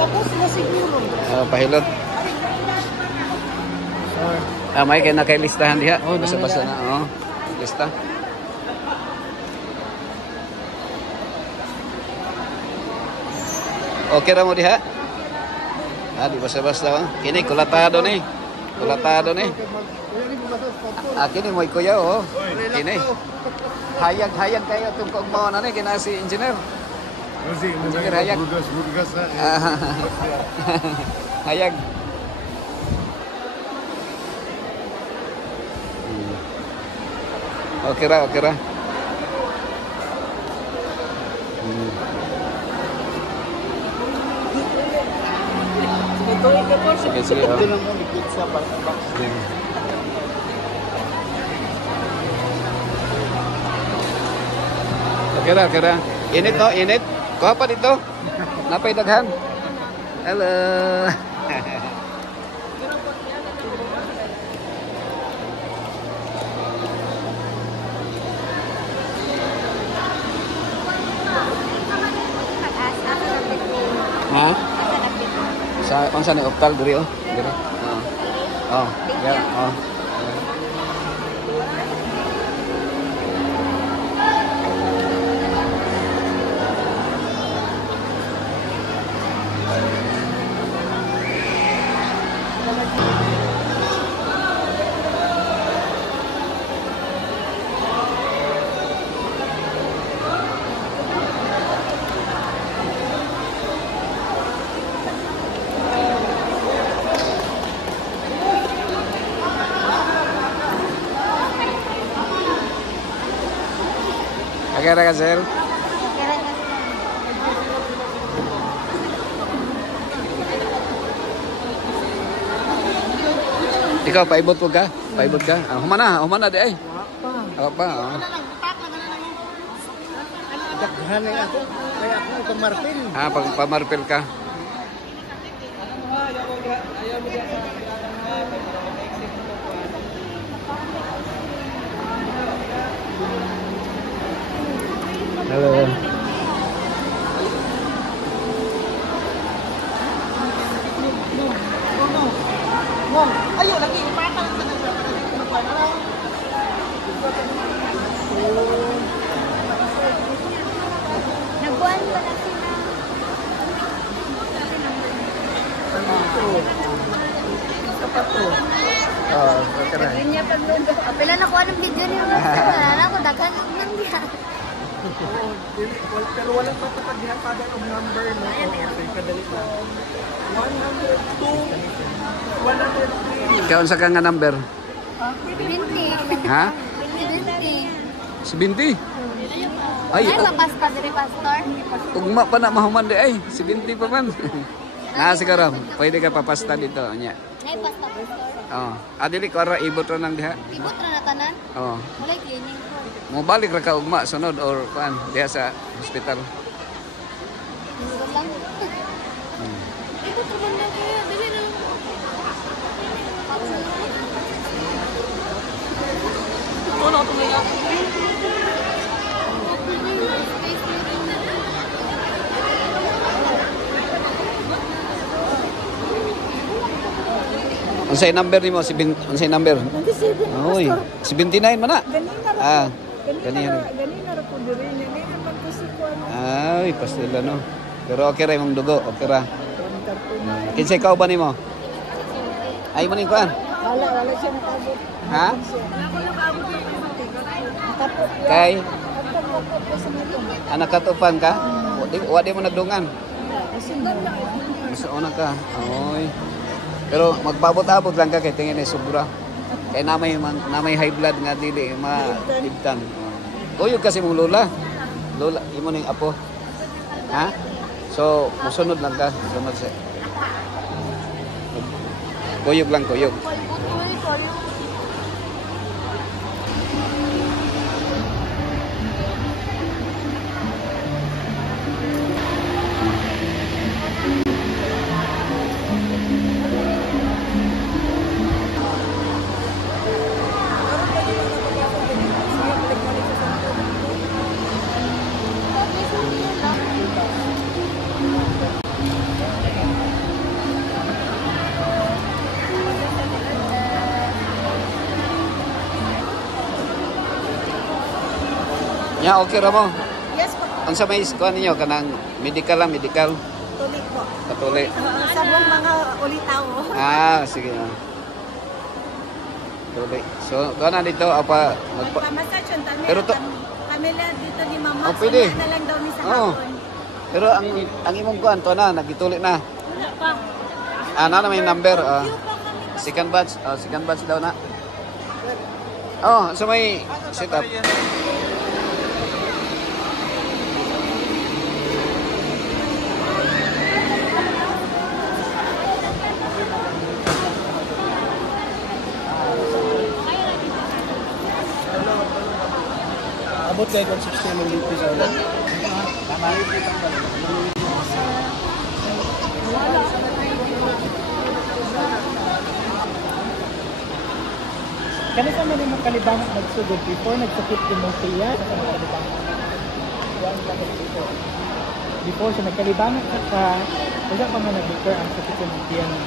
Tapos na siguro. Pahilot. May kaya nakailistahan diha. Basta-basta na. Lista. Okay ra mo diha? Di basta-basta. Kini kulatado ni. Kulatado ni. Kini mo kuya Kini. Hayag kayo itong kagmawa na ni kina si engineer. Engineer hayag. Hayag. Okay ra. Sige. Ito lang mo likit sa box. Okay ra. Init. Kuha pa dito. Napay daghan. Hello. Ha? Sa ni optal diri Diri. Yeah. Okay ra ka, sir? Ikaw, paibot mo ka? Humana di ay. Pa. Daghan na ako. Kaya ako pamarpil. Pamarpil ka. Hello. Ayo lagi ipatang sa nagpapalala. Nagbuwan pa na sila. Okay na. Ganyan pa doon. Apila na ko anong video niyo. Wala ko daghan lang lang diyan. Pero walang papatagyan pa ng number no. Okay, kadali na. 102 103. Ikaw sa ka nga number? 20. Ha? 20. 70? Ay, papasta diri pastor. Ugma pa na mahuman di ay. 70 pa man. Siguro. Pwede ka papasta dito. Anya. Nay pasta pastor. Adili ko ara ibot ra nang diha. Ibot ra na tanan? Wala cleaning ko. Mo balik ra ka ugma sunod or kuan diha sa hospital. Ibot lang. Ibot ra man na kaya dili na. Ano to niya? Unsay number nimo? Unsay number? 27. Oy, 79 man na. Ganina ra ko diri ni magkusikuan. Ay, pastila no. Pero okay ra imong dugo, okay ra. Kinsay ka ba nimo? Ay mo ning kuan? Wala siya nakabot. Ha? Ako nakabot ni Kay anak katupan ka? Wa di mo nagdungan. Sa una ka. Oy. Pero magpabot-abot lang ka kay tingin ay sobra. Kay namay high blood nga dili maibtan. Kuyog kasi mong lola. Lola, imo ning apo. Ha? So, musunod lang ka. Sunod siya. Kuyog lang, kuyog. Ya, okay ra mo. Yes po. Ang sa may kuan ninyo kanang medical lang, medical Tuloy po. patuli. Sa buong mga ulitaw. Ah, sige na. Tuloy. So, kuan na dito apa Magpamassage yun. Pero to- Kami lang dito ni Mama. Oh, pwede. Na lang daw ni sa Oo. hapon. Pero ang imong kuan to na nagituli na. Wala pa. Ana na may number. Second batch daw na. Oh, so may set up. Abot kayo kung 60 ml sa ulan. Kani sa mga makalibangan nagsugod before nagsakit yung mong tiya sa makalibangan. Before siya nagkalibangan ka wala pa nga nag-recur ang sakit yung tiya mo.